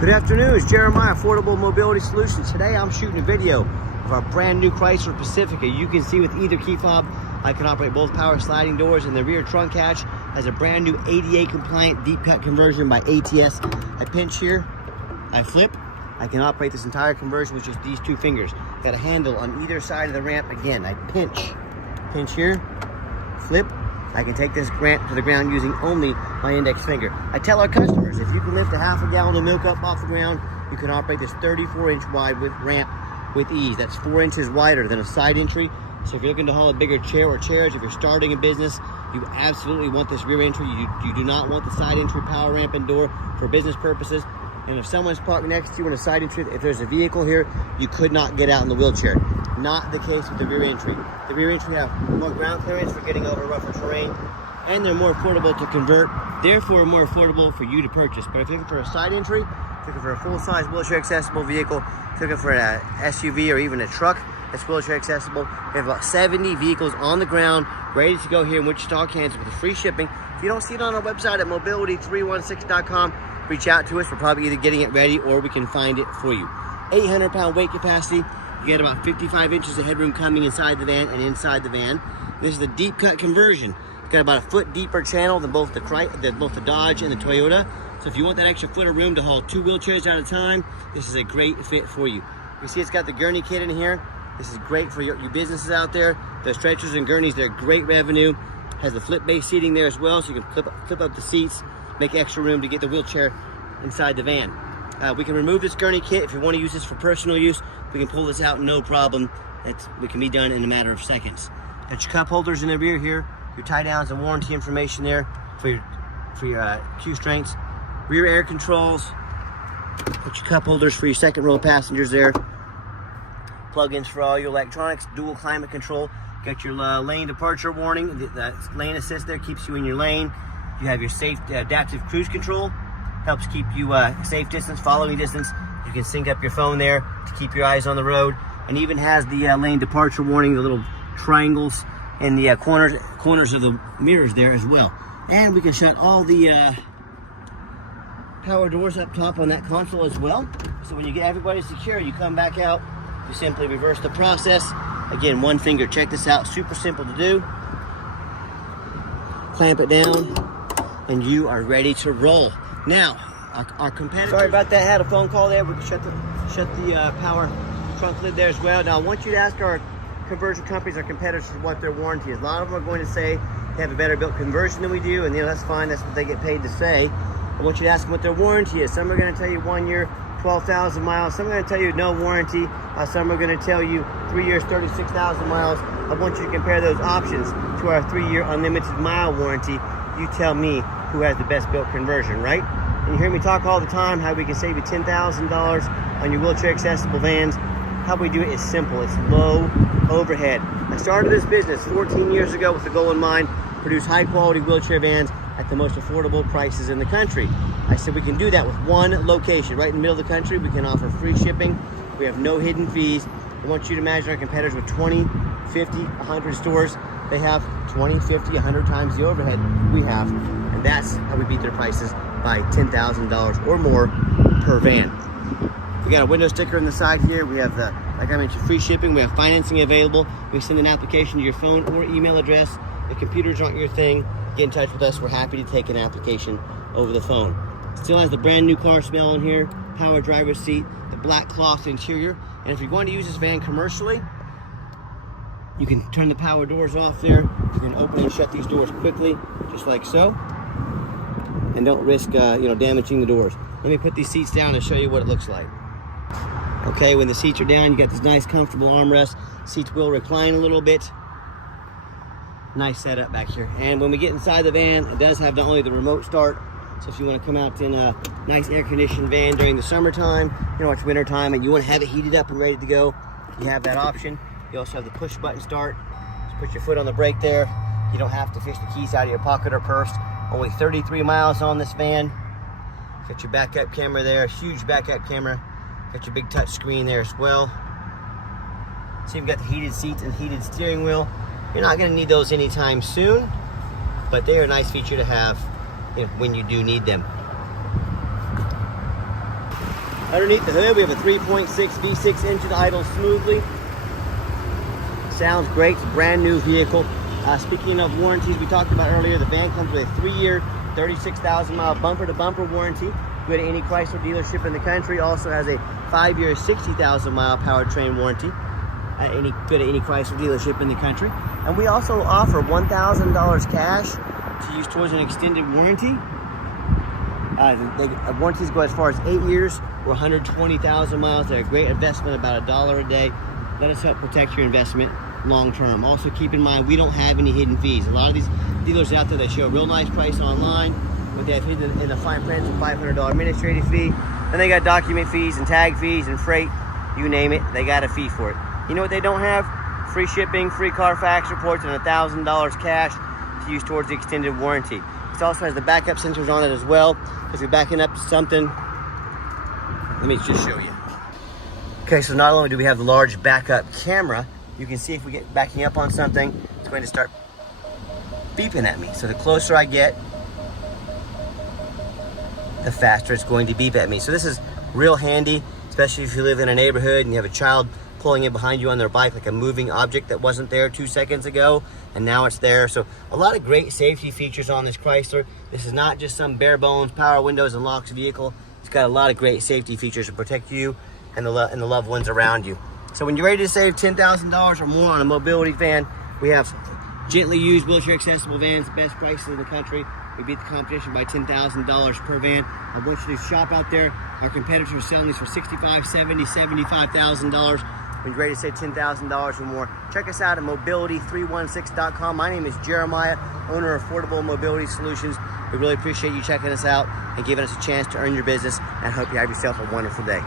Good afternoon, it's Jeremiah, Affordable Mobility Solutions. Today I'm shooting a video of our brand new Chrysler Pacifica. You can see with either key fob, I can operate both power sliding doors, and the rear trunk hatch has a brand new ADA compliant deep cut conversion by ATS. I pinch here, I flip, I can operate this entire conversion with just these two fingers. Got a handle on either side of the ramp. Again, I pinch here, flip. I can take this ramp to the ground using only my index finger. I tell our customers, if you can lift a half a gallon of milk up off the ground, you can operate this 34-inch wide with ramp with ease. That's 4 inches wider than a side entry. So if you're looking to haul a bigger chair or chairs, if you're starting a business, you absolutely want this rear entry. You do not want the side entry power ramp and door for business purposes. And if someone's parked next to you in a side entry, if there's a vehicle here, you could not get out in the wheelchair. Not the case with the rear entry. The rear entry have more ground clearance for getting over rougher terrain, and they're more affordable to convert, therefore more affordable for you to purchase. But if you're looking for a side entry, if you're looking for a full-size wheelchair accessible vehicle, if you're looking for an SUV or even a truck that's wheelchair accessible, we have about 70 vehicles on the ground ready to go here in Wichita, Kansas with free shipping. If you don't see it on our website at mobility316.com, reach out to us. We're probably either getting it ready or we can find it for you. 800-pound weight capacity. You get about 55 inches of headroom coming inside the van and inside the van. This is the deep cut conversion. It's got about a foot deeper channel than both the Dodge and the Toyota. So if you want that extra foot of room to haul 2 wheelchairs at a time, this is a great fit for you. You see it's got the gurney kit in here. This is great for your businesses out there. The stretchers and gurneys, they're great revenue. Has the flip-based seating there as well, so you can flip up the seats, make extra room to get the wheelchair inside the van. We can remove this gurney kit if you want to use this for personal use. We can pull this out, no problem. We can be done in a matter of seconds. Got your cup holders in the rear here, your tie downs and warranty information there for your Q strengths. Rear air controls. Got your cup holders for your second row passengers there. Plug-ins for all your electronics, dual climate control. Got your lane departure warning. The lane assist there keeps you in your lane. You have your safe adaptive cruise control. Helps keep you safe distance, following distance. You can sync up your phone there to keep your eyes on the road, and even has the lane departure warning, the little triangles in the corners of the mirrors there as well. And we can shut all the power doors up top on that console as well. So when you get everybody secure, you come back out, you simply reverse the process. Again, one finger. Check this out, super simple to do. Clamp it down, and you are ready to roll. Now, our competitor. Sorry about that. Had a phone call there. We can shut the power trunk lid there as well. Now, I want you to ask our conversion companies, our competitors, what their warranty is. A lot of them are going to say they have a better built conversion than we do, and that's fine. That's what they get paid to say. I want you to ask them what their warranty is. Some are going to tell you 1 year, 12,000 miles. Some are going to tell you no warranty. Some are going to tell you 3 years, 36,000 miles. I want you to compare those options to our 3-year unlimited mile warranty. You tell me who has the best built conversion, right? And you hear me talk all the time how we can save you $10,000 on your wheelchair accessible vans. How we do it is simple. It's low overhead. I started this business 14 years ago with the goal in mind, produce high quality wheelchair vans at the most affordable prices in the country. I said we can do that with one location right in the middle of the country. We can offer free shipping. We have no hidden fees. I want you to imagine our competitors with 20, 50, 100 stores. They have 20, 50, 100 times the overhead we have. And that's how we beat their prices by $10,000 or more per van. We got a window sticker on the side here. We have the, like I mentioned, free shipping. We have financing available. We send an application to your phone or email address. The computers aren't your thing. Get in touch with us. We're happy to take an application over the phone. Still has the brand new car smell in here. Power driver's seat, the black cloth interior. And if you're going to use this van commercially, you can turn the power doors off there. You can open and shut these doors quickly, just like so. And don't risk damaging the doors. Let me put these seats down and show you what it looks like. Okay, when the seats are down, you got this nice comfortable armrest. Seats will recline a little bit. Nice setup back here. And when we get inside the van, it does have not only the remote start, so if you want to come out in a nice air-conditioned van during the summertime, it's wintertime, and you want to have it heated up and ready to go, you have that option. You also have the push button start. Just put your foot on the brake there. You don't have to fish the keys out of your pocket or purse. Only 33 miles on this van. Got your backup camera there, huge backup camera. Got your big touch screen there as well. So you've got the heated seats and heated steering wheel. You're not going to need those anytime soon, but they are a nice feature to have when you do need them. Underneath the hood, we have a 3.6 V6 engine, idles smoothly. Sounds great. It's a brand new vehicle. Speaking of warranties, we talked about earlier, the van comes with a 3-year, 36,000 mile bumper to bumper warranty. Go to any Chrysler dealership in the country. Also has a 5-year, 60,000 mile powertrain warranty. Go to any Chrysler dealership in the country. And we also offer $1,000 cash to use towards an extended warranty. The warranties go as far as 8 years or 120,000 miles. They're a great investment, about $1 a day. Let us help protect your investment long term. Also keep in mind, we don't have any hidden fees. A lot of these dealers out there, they show a real nice price online, but they have hidden in the fine print a $500 administrative fee. Then they got document fees and tag fees and freight, you name it, they got a fee for it. You know what they don't have? Free shipping, free Carfax reports, and $1,000 cash to use towards the extended warranty. This also has the backup sensors on it as well. If you're backing up to something, let me just show you. Okay, so not only do we have the large backup camera, you can see if we get backing up on something, it's going to start beeping at me. So the closer I get, the faster it's going to beep at me. So this is real handy, especially if you live in a neighborhood and you have a child pulling in behind you on their bike, like a moving object that wasn't there 2 seconds ago, and now it's there. So a lot of great safety features on this Chrysler. This is not just some bare bones power windows and locks vehicle. It's got a lot of great safety features to protect you and the loved ones around you. So when you're ready to save $10,000 or more on a mobility van, we have gently used wheelchair accessible vans, best prices in the country. We beat the competition by $10,000 per van. I want you to shop out there. Our competitors are selling these for $65,000, $70,000, $75,000. When you're ready to save $10,000 or more, check us out at mobility316.com. My name is Jeremiah, owner of Affordable Mobility Solutions. We really appreciate you checking us out and giving us a chance to earn your business, and I hope you have yourself a wonderful day.